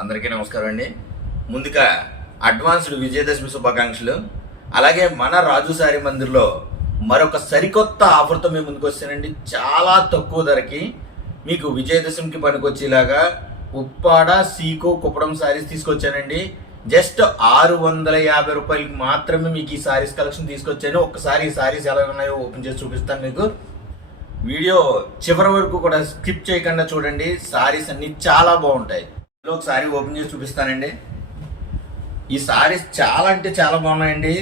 అందరికీ నమస్కారం అండి. ముందుగా అడ్వాన్స్డ్ విజయదశమి శుభాకాంక్షలు. అలాగే మన రాజు సారీ మందిర్లో మరొక సరికొత్త ఆఫర్తో మేము ముందుకు వస్తానండి. చాలా తక్కువ ధరకి మీకు విజయదశమికి పనికొచ్చేలాగా ఉప్పాడ సీకో కుప్పడం సారీస్ తీసుకొచ్చానండి. జస్ట్ 650 రూపాయలకి మాత్రమే మీకు ఈ సారీస్ కలెక్షన్ తీసుకొచ్చాను. ఒక్కసారి ఈ సారీస్ ఎలా ఉన్నాయో ఓపెన్ చేసి చూపిస్తాను మీకు. వీడియో చివరి వరకు కూడా స్కిప్ చేయకుండా చూడండి. సారీస్ అన్ని చాలా బాగుంటాయి. ఒక సారీ ఓపెన్ చేసి చూపిస్తానండి. ఈ సారీస్ చాలా అంటే చాలా బాగున్నాయండి.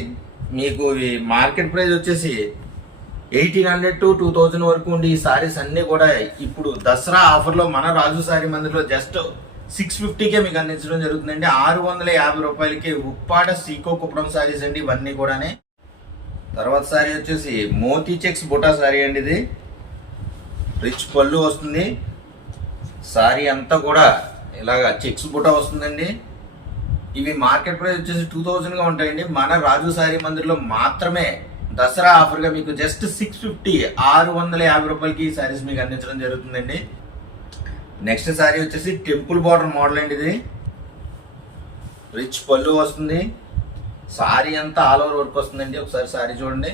మీకు ఈ మార్కెట్ ప్రైస్ వచ్చేసి 1800 to 2000 వరకు ఉండి ఈ సారీస్ అన్నీ కూడా ఇప్పుడు దసరా ఆఫర్లో మన రాజు సారీ మందిలో జస్ట్ 650కే మీకు అందించడం జరుగుతుందండి. 650 రూపాయలకి ఉప్పాడ సీకో కుప్పడం సారీస్ అండి ఇవన్నీ కూడానే. తర్వాత సారీ వచ్చేసి మోతీ చెక్స్ బుటా సారీ అండి. ఇది రిచ్ పళ్ళు వస్తుంది. సారీ అంతా కూడా ఇలాగా చెక్స్ బుటా వస్తుందండి. ఇవి మార్కెట్ ప్రైస్ వచ్చేసి 2000గా ఉంటాయండి. మన రాజు సారీ మందిర్లో మాత్రమే దసరా ఆఫర్గా మీకు జస్ట్ 650 రూపాయలకి ఈ సారీస్ మీకు అందించడం జరుగుతుందండి. నెక్స్ట్ సారీ వచ్చేసి టెంపుల్ బార్డర్ మోడల్ అండి. ఇది రిచ్ పళ్ళు వస్తుంది. సారీ అంతా ఆల్ ఓవర్ వర్క్ వస్తుందండి. ఒకసారి సారీ చూడండి.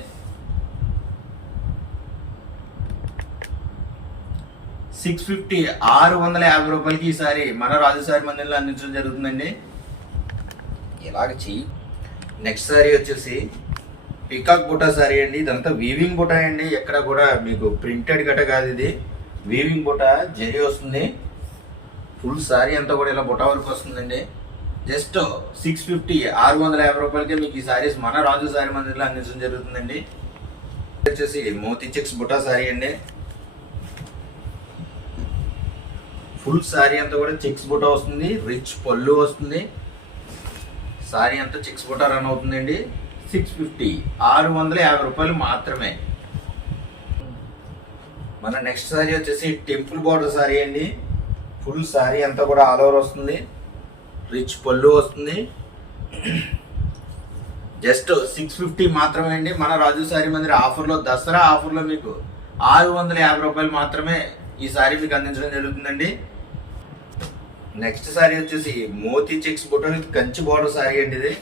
650 రూపాయలకి ఈ సారీ మన రాజు సారీ మందిర్లో అందించడం జరుగుతుందండి. ఇలాగ చెయ్యి. నెక్స్ట్ సారీ వచ్చేసి పికాక్ బుటా సారీ అండి. ఇదంతా వీవింగ్ బుటా అండి. ఎక్కడ కూడా మీకు ప్రింటెడ్ గట్ట కాదు. ఇది వీవింగ్ బుటా జరీ వస్తుంది. ఫుల్ సారీ అంతా కూడా ఇలా బుటా వరకు వస్తుందండి. జస్ట్ 650 రూపాయలకే మీకు ఈ సారీస్ మన రాజు సారీ మందిర్లో అందించడం జరుగుతుందండి. వచ్చేసి మోతీ చెక్స్ బుటా సారీ అండి. ఫుల్ సారీ అంతా కూడా చెక్స్ బుటా వస్తుంది. రిచ్ పళ్ళు వస్తుంది. సారీ అంతా చెక్స్ బుటా రన్ అవుతుందండి. 650 రూపాయలు మాత్రమే. మన నెక్స్ట్ సారీ వచ్చేసి టెంపుల్ బార్డర్ సారీ అండి. ఫుల్ సారీ అంతా కూడా ఆల్ ఓవర్ వస్తుంది. రిచ్ పళ్ళు వస్తుంది. జస్ట్ 650 మాత్రమే అండి. మన రాజు సారీ మందిర్ ఆఫర్లో దసరా ఆఫర్లో మీకు 650 రూపాయలు మాత్రమే ఈ సారీ మీకు అందించడం జరుగుతుందండి. నెక్స్ట్ సారీ వచ్చేసి మోతీ చెక్స్ బుట్ట కంచి బార్డర్ సారీ అండి. ఇది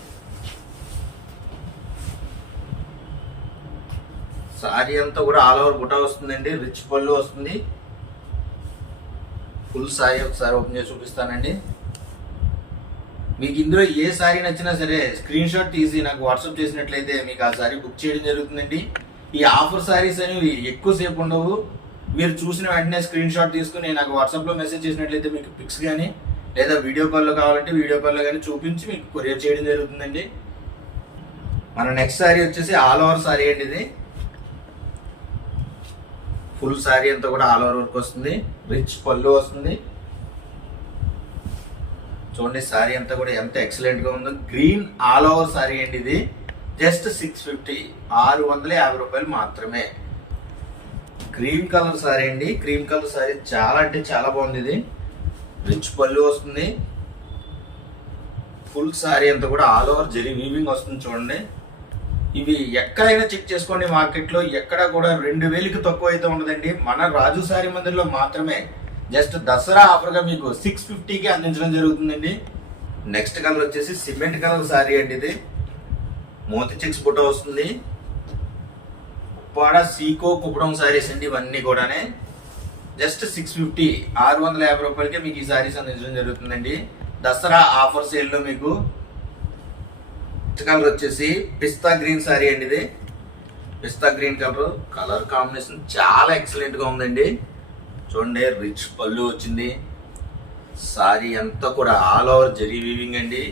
సారీ అంతా కూడా ఆల్ ఓవర్ బుటా వస్తుందండి. రిచ్ పళ్ళు వస్తుంది. ఫుల్ సారీ ఒకసారి ఓపెన్ చేసి చూపిస్తానండి. మీకు ఇందులో ఏ సారీ నచ్చినా సరే స్క్రీన్ షాట్ తీసి నాకు వాట్సాప్ చేసినట్లయితే మీకు ఆ సారీ బుక్ చేయడం జరుగుతుందండి. ఈ ఆఫర్ సారీస్ అనేవి ఎక్కువసేపు ఉండవు. మీరు చూసిన వెంటనే స్క్రీన్ షాట్ తీసుకుని నాకు వాట్సాప్లో మెసేజ్ చేసినట్లయితే మీకు పిక్స్ కానీ లేదా వీడియో కాల్లో కావాలంటే వీడియో కాల్లో కానీ చూపించి మీకు కొరియర్ చేయడం జరుగుతుందండి. మన నెక్స్ట్ సారీ వచ్చేసి ఆల్ ఓవర్ సారీ అండి. ఇది ఫుల్ సారీ అంతా కూడా ఆల్ ఓవర్ వర్క్ వస్తుంది. రిచ్ పళ్ళు వస్తుంది. చూడండి సారీ అంతా కూడా ఎంత ఎక్సలెంట్గా ఉందో. గ్రీన్ ఆల్ ఓవర్ సారీ అండి. ఇది జస్ట్ 650 రూపాయలు మాత్రమే. క్రీమ్ కలర్ సారీ అండి. క్రీమ్ కలర్ సారీ చాలా అంటే చాలా బాగుంది. ఇది రిచ్ పళ్ళు వస్తుంది. ఫుల్ సారీ అంతా కూడా ఆల్ ఓవర్ జరీ వీవింగ్ వస్తుంది. చూడండి ఇవి ఎక్కడైనా చెక్ చేసుకోండి. మార్కెట్లో ఎక్కడ కూడా 2000కి తక్కువ అయితే ఉండదండి. మన రాజు సారీ మందిర్లో మాత్రమే జస్ట్ దసరా ఆఫర్గా మీకు 650కి అందించడం జరుగుతుందండి. నెక్స్ట్ కలర్ వచ్చేసి సిమెంట్ కలర్ సారీ అండి. ఇది మోతీ చెక్స్ బుట్ట వస్తుంది. ఉప్పాడ సీకో కుప్పడం సారీస్ అండి. ఇవన్నీ కూడానే జస్ట్ 650 రూపాయలకే మీకు ఈ సారీస్ అందించడం జరుగుతుందండి దసరా ఆఫర్ సేల్లో. మీకు నెక్స్ట్ కలర్ వచ్చేసి పిస్తా గ్రీన్ సారీ అండి. ఇది పిస్తా గ్రీన్ కలర్ కాంబినేషన్ చాలా ఎక్సలెంట్గా ఉందండి. చూడండి రిచ్ పళ్ళు వచ్చింది. సారీ అంతా కూడా ఆల్ ఓవర్ జరీ వీవింగ్ అండి.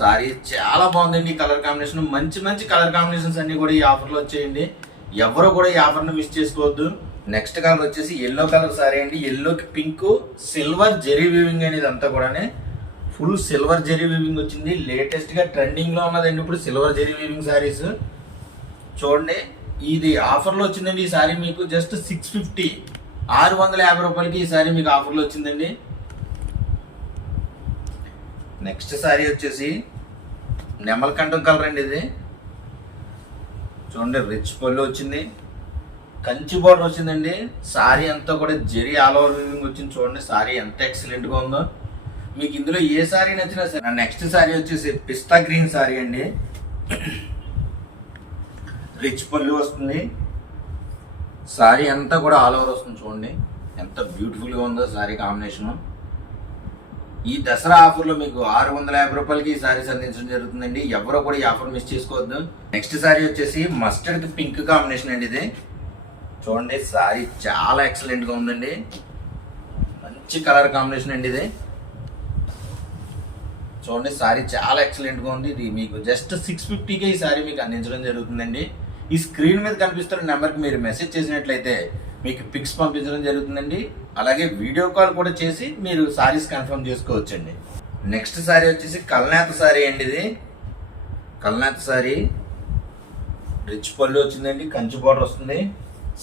సారీ చాలా బాగుందండి. కలర్ కాంబినేషన్ మంచి మంచి కలర్ కాంబినేషన్స్ అన్ని కూడా ఈ ఆఫర్లో వచ్చేయండి. ఎవరు కూడా ఈ ఆఫర్ను మిస్ చేసుకోవద్దు. నెక్స్ట్ కలర్ వచ్చేసి ఎల్లో కలర్ సారీ అండి. ఎల్లోకి పింక్ సిల్వర్ జెరీ వీవింగ్ అనేది అంతా కూడా ఫుల్ సిల్వర్ జెరీ వీవింగ్ వచ్చింది. లేటెస్ట్ గా ట్రెండింగ్ లో ఉన్నదండి ఇప్పుడు సిల్వర్ జెరీ వీవింగ్ సారీస్. చూడండి ఇది ఆఫర్లో వచ్చిందండి. ఈ సారీ మీకు జస్ట్ 650 రూపాయలకి ఈ సారీ మీకు ఆఫర్లో వచ్చిందండి. నెక్స్ట్ సారీ వచ్చేసి నెమలకంఠం కలర్ అండి. ఇది చూడండి రిచ్ పళ్ళు వచ్చింది. కంచి బోర్డర్ వచ్చిందండి. సారీ అంతా కూడా జెరీ ఆల్ ఓవర్ వీవింగ్ వచ్చింది. చూడండి సారీ ఎంత ఎక్సలెంట్గా ఉందో. మీకు ఇందులో ఏ సారీ నచ్చినా సరే. నా నెక్స్ట్ సారీ వచ్చేసి పిస్తా గ్రీన్ సారీ అండి. రిచ్ పళ్ళు వస్తుంది. సారీ అంతా కూడా ఆల్ ఓవర్ వస్తుంది. చూడండి ఎంత బ్యూటిఫుల్గా ఉందో సారీ కాంబినేషను. ఈ దసరా ఆఫర్లో మీకు 650 రూపాయలకి ఈ సారీస్ అందించడం జరుగుతుందండి. ఎవరో కూడా ఈ ఆఫర్ మిస్ చేసుకోవద్దు. నెక్స్ట్ సారీ వచ్చేసి మస్టర్డ్ పింక్ కాంబినేషన్ అండి. ఇది చూడండి సారీ చాలా ఎక్సలెంట్గా ఉందండి. మంచి కలర్ కాంబినేషన్ అండి ఇది. చూడండి సారీ చాలా ఎక్సలెంట్గా ఉంది. ఇది మీకు జస్ట్ 650కే ఈ సారీ మీకు అందించడం జరుగుతుందండి. ఈ స్క్రీన్ మీద కనిపిస్తున్న నెంబర్కి మీరు మెసేజ్ చేసినట్లయితే మీకు పిక్స్ పంపించడం జరుగుతుందండి. అలాగే వీడియో కాల్ కూడా చేసి మీరు సారీస్ కన్ఫర్మ్ చేసుకోవచ్చండి. నెక్స్ట్ సారీ వచ్చేసి కల్నేత సారీ అండి. ఇది కల్నేత సారీ రిచ్ పళ్ళు వచ్చిందండి. కంచి బార్డర్ వస్తుంది.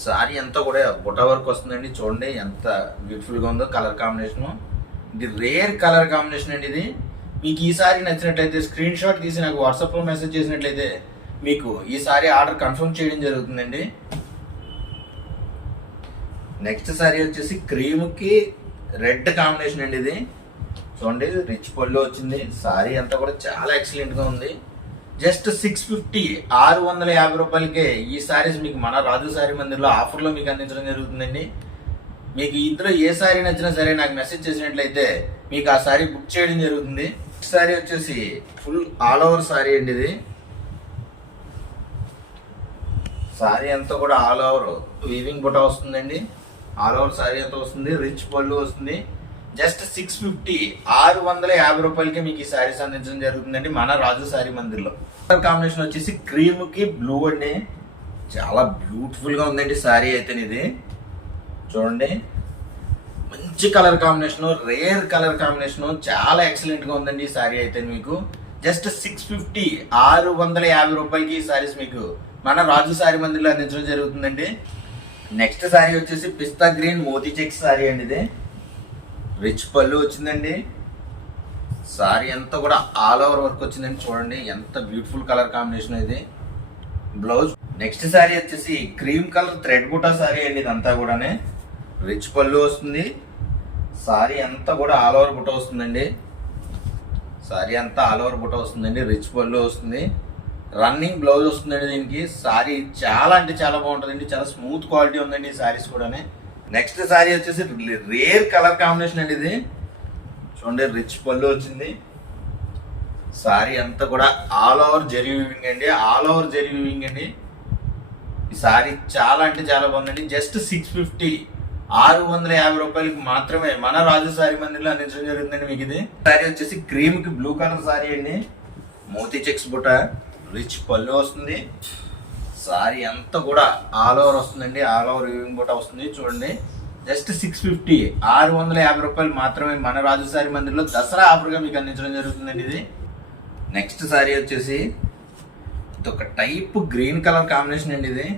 సారీ అంతా కూడా బుట్ట వర్క్ వస్తుందండి. చూడండి ఎంత బ్యూటిఫుల్గా ఉందో కలర్ కాంబినేషను. ఇది రేర్ కలర్ కాంబినేషన్ అండి. ఇది మీకు ఈ సారీ నచ్చినట్లయితే స్క్రీన్ షాట్ తీసి నాకు వాట్సాప్లో మెసేజ్ చేసినట్లయితే మీకు ఈ సారీ ఆర్డర్ కన్ఫర్మ్ చేయడం జరుగుతుందండి. నెక్స్ట్ సారీ వచ్చేసి క్రీమ్కి రెడ్ కాంబినేషన్ అండి. ఇది చూడండి రిచ్ పళ్ళు వచ్చింది. సారీ అంతా కూడా చాలా ఎక్సలెంట్గా ఉంది. జస్ట్ 650 రూపాయలకే ఈ సారీస్ మీకు మన రాజు సారీ మందిర్లో ఆఫర్లో మీకు అందించడం జరుగుతుందండి. మీకు ఇందులో ఏ సారీ నచ్చినా సరే నాకు మెసేజ్ చేసినట్లయితే మీకు ఆ సారీ బుక్ చేయడం జరుగుతుంది. సారీ వచ్చేసి ఫుల్ ఆల్ ఓవర్ సారీ అండి. ఇది సారీ అంతా కూడా ఆల్ ఓవర్ వీవింగ్ బుట్ట వస్తుందండి. ఆల్ ఓవర్ సారీ అంతా వస్తుంది. రిచ్ పళ్ళు వస్తుంది. జస్ట్ 650 రూపాయలకి మీకు ఈ సారీస్ అందించడం జరుగుతుందండి మన రాజు సారీ మందిర్లో. కలర్ కాంబినేషన్ వచ్చేసి క్రీమ్కి బ్లూ అండి. చాలా బ్యూటిఫుల్గా ఉందండి సారీ అయితే. ఇది చూడండి మంచి colour combination, rare colour combination, చాలా ఎక్సలెంట్గా ఉందండి ఈ సారీ అయితే. మీకు జస్ట్ 650 రూపాయలకి ఈ సారీస్ మీకు మన రాజు సారీ మందిర్లో అందించడం జరుగుతుందండి. నెక్స్ట్ సారీ వచ్చేసి పిస్తా గ్రీన్ మోతీ చెక్స్ సారీ అండి. ఇది రిచ్ పళ్ళు వచ్చిందండి. సారీ అంతా కూడా ఆల్ ఓవర్ వర్క్ వచ్చిందండి. చూడండి ఎంత బ్యూటిఫుల్ కలర్ కాంబినేషన్ ఇది. బ్లౌజ్. నెక్స్ట్ సారీ వచ్చేసి క్రీమ్ కలర్ థ్రెడ్ బుటా సారీ అండి. ఇదంతా కూడానే రిచ్ పళ్ళు వస్తుంది. సారీ అంతా కూడా ఆల్ ఓవర్ బుట్ట వస్తుందండి. సారీ అంతా ఆల్ ఓవర్ బుట్ట వస్తుందండి. రిచ్ పళ్ళు వస్తుంది. రన్నింగ్ బ్లౌజ్ వస్తుందండి దీనికి. సారీ చాలా అంటే చాలా బాగుంటుందండి. చాలా స్మూత్ క్వాలిటీ ఉందండి ఈ సారీస్ కూడానే. నెక్స్ట్ సారీ వచ్చేసి రేర్ కలర్ కాంబినేషన్ అండి. ఇది చూడండి రిచ్ పళ్ళు వచ్చింది. సారీ అంతా కూడా ఆల్ ఓవర్ జరీ వీవింగ్ అండి. ఆల్ ఓవర్ జరీ వీవింగ్ అండి. ఈ సారీ చాలా అంటే చాలా బాగుందండి. జస్ట్ 650 రూపాయలకి మాత్రమే మన రాజు సారీ మందిర్లో అందించడం జరుగుతుందండి మీకు. ఇది సారీ వచ్చేసి క్రీమ్కి బ్లూ కలర్ సారీ అండి. మోతీ చెక్స్ బుట్ట, రిచ్ పళ్ళు వస్తుంది. సారీ అంతా కూడా ఆల్ ఓవర్ వస్తుందండి. ఆల్ ఓవర్ వీవింగ్ బుట్ట వస్తుంది. చూడండి జస్ట్ 650 రూపాయలు మాత్రమే మన రాజు సారీ మందిర్లో దసరా ఆఫర్గా మీకు అందించడం జరుగుతుందండి. ఇది నెక్స్ట్ సారీ వచ్చేసి ఇది ఒక టైప్ గ్రీన్ కలర్ కాంబినేషన్ అండి. ఇది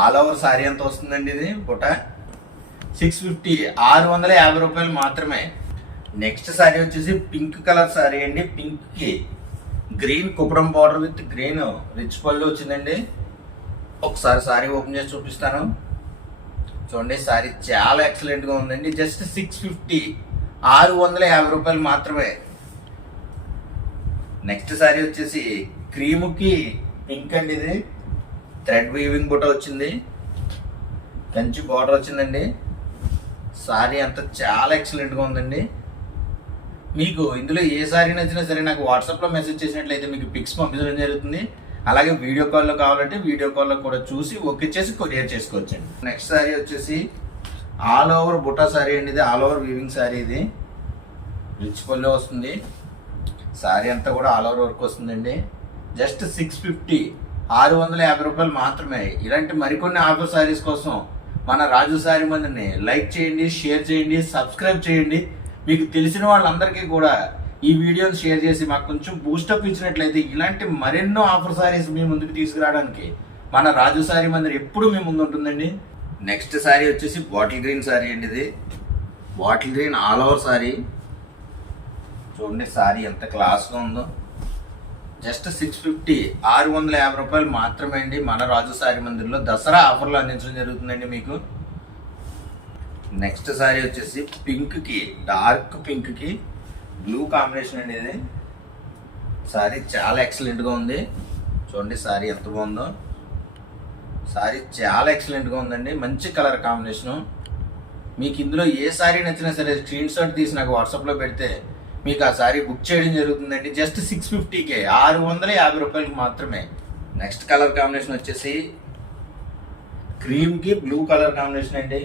ఆల్ ఓవర్ సారీ ఎంత వస్తుందండి. ఇది బుట్ట 650 రూపాయలు మాత్రమే. నెక్స్ట్ సారీ వచ్చేసి పింక్ కలర్ సారీ అండి. పింక్కి గ్రీన్ కుప్రం బార్డర్ విత్ గ్రీన్ రిచ్ పళ్ళు వచ్చిందండి. ఒకసారి సారీ ఓపెన్ చేసి చూపిస్తాను. చూడండి సారీ చాలా ఎక్సలెంట్గా ఉందండి. జస్ట్ 650 రూపాయలు మాత్రమే. నెక్స్ట్ సారీ వచ్చేసి క్రీముకి పింక్ అండి. ఇది థ్రెడ్ వీవింగ్ బుట్ట వచ్చింది. కంచి బార్డర్ వచ్చిందండి. సారీ అంతా చాలా ఎక్సలెంట్గా ఉందండి. మీకు ఇందులో ఏ సారీ నచ్చినా సరే నాకు వాట్సాప్లో మెసేజ్ చేసినట్లయితే మీకు పిక్స్ పంపించడం జరుగుతుంది. అలాగే వీడియో కాల్లో కావాలంటే వీడియో కాల్లో కూడా చూసి ఓకే చేసి కొరియర్ చేసుకోవచ్చండి. నెక్స్ట్ సారీ వచ్చేసి ఆల్ ఓవర్ బుట్టా సారీ అండి. ఇది ఆల్ ఓవర్ వీవింగ్ సారీ. ఇది రిచ్ పళ్ళు వస్తుంది. సారీ అంతా కూడా ఆల్ ఓవర్ వర్క్ వస్తుందండి. జస్ట్ 650 రూపాయలు మాత్రమే. ఇలాంటి మరికొన్ని ఆఫర్ సారీస్ కోసం మన రాజు సారీ మందిని లైక్ చేయండి, షేర్ చేయండి, సబ్స్క్రైబ్ చేయండి. మీకు తెలిసిన వాళ్ళందరికీ కూడా ఈ వీడియోని షేర్ చేసి మాకు కొంచెం బూస్టప్ ఇచ్చినట్లయితే ఇలాంటి మరెన్నో ఆఫర్ సారీస్ మీ ముందుకు తీసుకురావడానికి మన రాజు సారీ మందిర్ ఎప్పుడు మీ ముందు ఉంటుందండి. నెక్స్ట్ సారీ వచ్చేసి బాటిల్ గ్రీన్ సారీ అండి. ఇది bottle green all over sorry. చూడండి సారీ ఎంత క్లాస్గా ఉందో. జస్ట్ 650 రూపాయలు మాత్రమే అండి మన రాజు సారీ మందిర్లో దసరా ఆఫర్లో అందించడం జరుగుతుందండి మీకు. నెక్స్ట్ సారీ వచ్చేసి పింక్కి, డార్క్ పింక్కి బ్లూ కాంబినేషన్ అండి. ఇది సారీ చాలా ఎక్సలెంట్గా ఉంది. చూడండి సారీ ఎంత బాగుందో. సారీ చాలా ఎక్సలెంట్గా ఉందండి. మంచి కలర్ కాంబినేషను. మీకు ఇందులో ఏ సారీ నచ్చినా సరే స్క్రీన్ షాట్ తీసి నాకు వాట్సాప్లో పెడితే మీకు ఆ సారీ బుక్ చేయడం జరుగుతుందండి. జస్ట్ 650కే, 650 రూపాయలకి మాత్రమే. నెక్స్ట్ కలర్ కాంబినేషన్ వచ్చేసి క్రీమ్కి బ్లూ కలర్ కాంబినేషన్ అండి.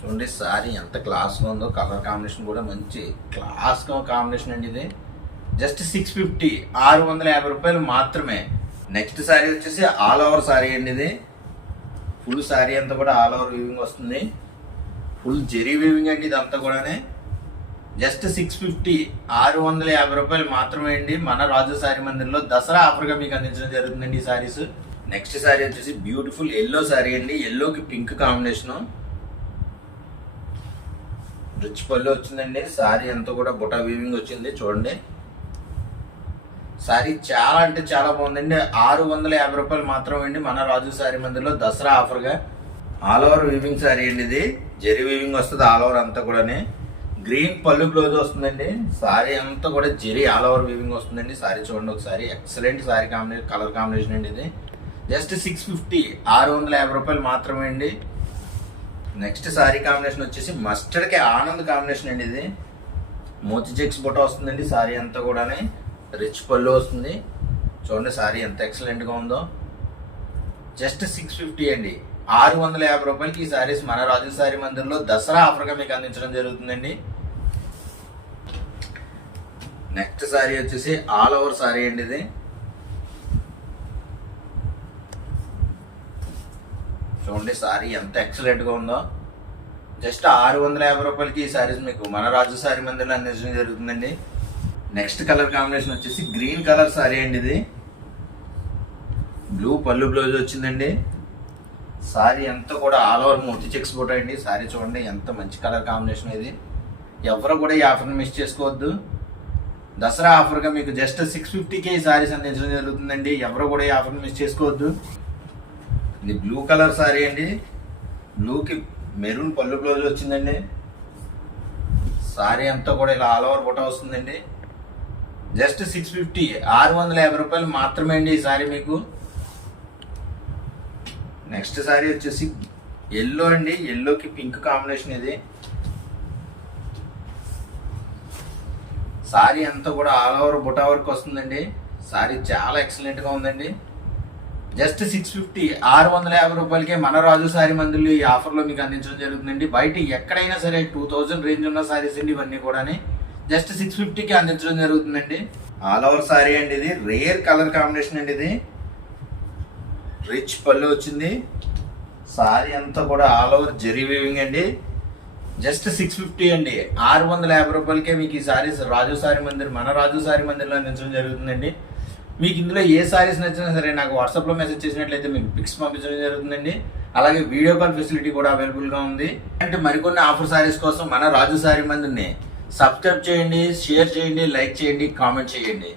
చూడండి సారీ ఎంత క్లాస్గా ఉందో. కలర్ కాంబినేషన్ కూడా మంచి క్లాస్గా కాంబినేషన్ అండి. ఇది జస్ట్ 650, 650 రూపాయలు మాత్రమే. నెక్స్ట్ సారీ వచ్చేసి ఆల్ ఓవర్ సారీ అండి. ఇది ఫుల్ సారీ అంతా కూడా ఆల్ ఓవర్ వీవింగ్ వస్తుంది. ఫుల్ జెరీ వీవింగ్ అండి ఇదంతా కూడానే. జస్ట్ 650, 650 రూపాయలు మాత్రమే అండి. మన రాజు సారీ మందిర్లో దసరా ఆఫర్గా మీకు అందించడం జరుగుతుందండి ఈ సారీస్. నెక్స్ట్ సారీ వచ్చేసి బ్యూటిఫుల్ ఎల్లో సారీ అండి. ఎల్లోకి పింక్ కాంబినేషను. రిచ్ పళ్ళు వచ్చిందండి. సారీ అంతా కూడా బుటా వీవింగ్ వచ్చింది. చూడండి సారీ చాలా అంటే చాలా బాగుందండి. 650 రూపాయలు మాత్రమే అండి మన రాజు సారీ మందిర్లో దసరా ఆఫర్గా. ఆల్ ఓవర్ వీవింగ్ సారీ అండి. ఇది జెరీ వీవింగ్ వస్తుంది ఆల్ ఓవర్ అంతా కూడానే. గ్రీన్ పళ్ళు బ్లౌజ్ వస్తుందండి. సారీ అంతా కూడా జెరీ ఆల్ ఓవర్ వీవింగ్ వస్తుందండి. సారీ చూడండి ఒకసారి. Excellent sari combination, colour combination అండి. ఇది జస్ట్ 650, 650 రూపాయలు మాత్రమే అండి. నెక్స్ట్ సారీ కాంబినేషన్ వచ్చేసి మస్టర్డ్కి ఆనంద్ కాంబినేషన్ అండి. ఇది మోతి చెక్స్ బుట్ట వస్తుందండి. సారీ అంతా కూడానే రిచ్ పళ్ళు వస్తుంది. చూడండి సారీ ఎంత ఎక్సలెంట్గా ఉందో. జస్ట్ 650 అండి, 650 రూపాయలకి ఈ సారీస్ మన రాజు సారీ మందిర్లో దసరా ఆఫర్గా మీకు అందించడం జరుగుతుందండి. నెక్స్ట్ సారీ వచ్చేసి ఆల్ ఓవర్ సారీ అండి. ఇది చూడండి సారీ ఎంత ఎక్సలెంట్గా ఉందో. జస్ట్ 650 రూపాయలకి ఈ సారీస్ మీకు మన రాజు సారీ మందిర్లో అందించడం జరుగుతుందండి. నెక్స్ట్ కలర్ కాంబినేషన్ వచ్చేసి గ్రీన్ కలర్ సారీ అండి. ఇది బ్లూ పళ్ళు బ్లౌజ్ వచ్చిందండి. సారీ అంతా కూడా ఆల్ ఓవర్ మోతి చెక్స్ బుట్ట అండి. సారీ చూడండి ఎంత మంచి కలర్ కాంబినేషన్. ఇది ఎవరు కూడా ఈ ఆఫర్ని మిస్ చేసుకోవద్దు. దసరా ఆఫర్గా మీకు జస్ట్ 650కే ఈ సారీస్ అందించడం జరుగుతుందండి. ఎవరు కూడా ఈ ఆఫర్ని మిస్ చేసుకోవద్దు. ఇది బ్లూ కలర్ సారీ అండి. బ్లూకి మెరూన్ పళ్ళు బ్లౌజ్ వచ్చిందండి. సారీ అంతా కూడా ఇలా ఆల్ ఓవర్ బుట్ట వస్తుందండి. జస్ట్ 650, 650 రూపాయలు మాత్రమే అండి ఈ సారీ మీకు. నెక్స్ట్ సారీ వచ్చేసి ఎల్లో అండి. ఎల్లోకి పింక్ కాంబినేషన్. ఇది సారీ అంతా కూడా ఆల్ ఓవర్ బుటా వర్క్ వస్తుందండి. సారీ చాలా ఎక్సలెంట్గా ఉందండి. జస్ట్ 650, 650 రూపాయలకే మన రాజు సారీ మందులు ఈ ఆఫర్లో మీకు అందించడం జరుగుతుందండి. బయట ఎక్కడైనా సరే 2000 రేంజ్ ఉన్న సారీస్ అండి ఇవన్నీ కూడా. జస్ట్ 650కి అందించడం జరుగుతుందండి. ఆల్ ఓవర్ సారీ అండి. ఇది రేర్ కలర్ కాంబినేషన్ అండి. ఇది రిచ్ పళ్ళు వచ్చింది. సారీ అంతా కూడా ఆల్ ఓవర్ జెరీ వీవింగ్ అండి. జస్ట్ 650 అండి, 650 రూపాయలకే మీకు ఈ సారీస్ రాజు సారీ మందిర్, మన రాజు సారీ మందిర్లో అందించడం జరుగుతుందండి. మీకు ఇందులో ఏ సారీస్ నచ్చినా సరే నాకు వాట్సాప్లో మెసేజ్ చేసినట్లయితే మీకు పిక్స్ పంపించడం జరుగుతుందండి. అలాగే వీడియో కాల్ ఫెసిలిటీ కూడా అవైలబుల్గా ఉంది. అంటే మరికొన్ని ఆఫర్ సారీస్ కోసం మన రాజు సారీ మందిర్ని సబ్స్క్రైబ్ చేయండి, షేర్ చేయండి, లైక్ చేయండి, కామెంట్ చేయండి.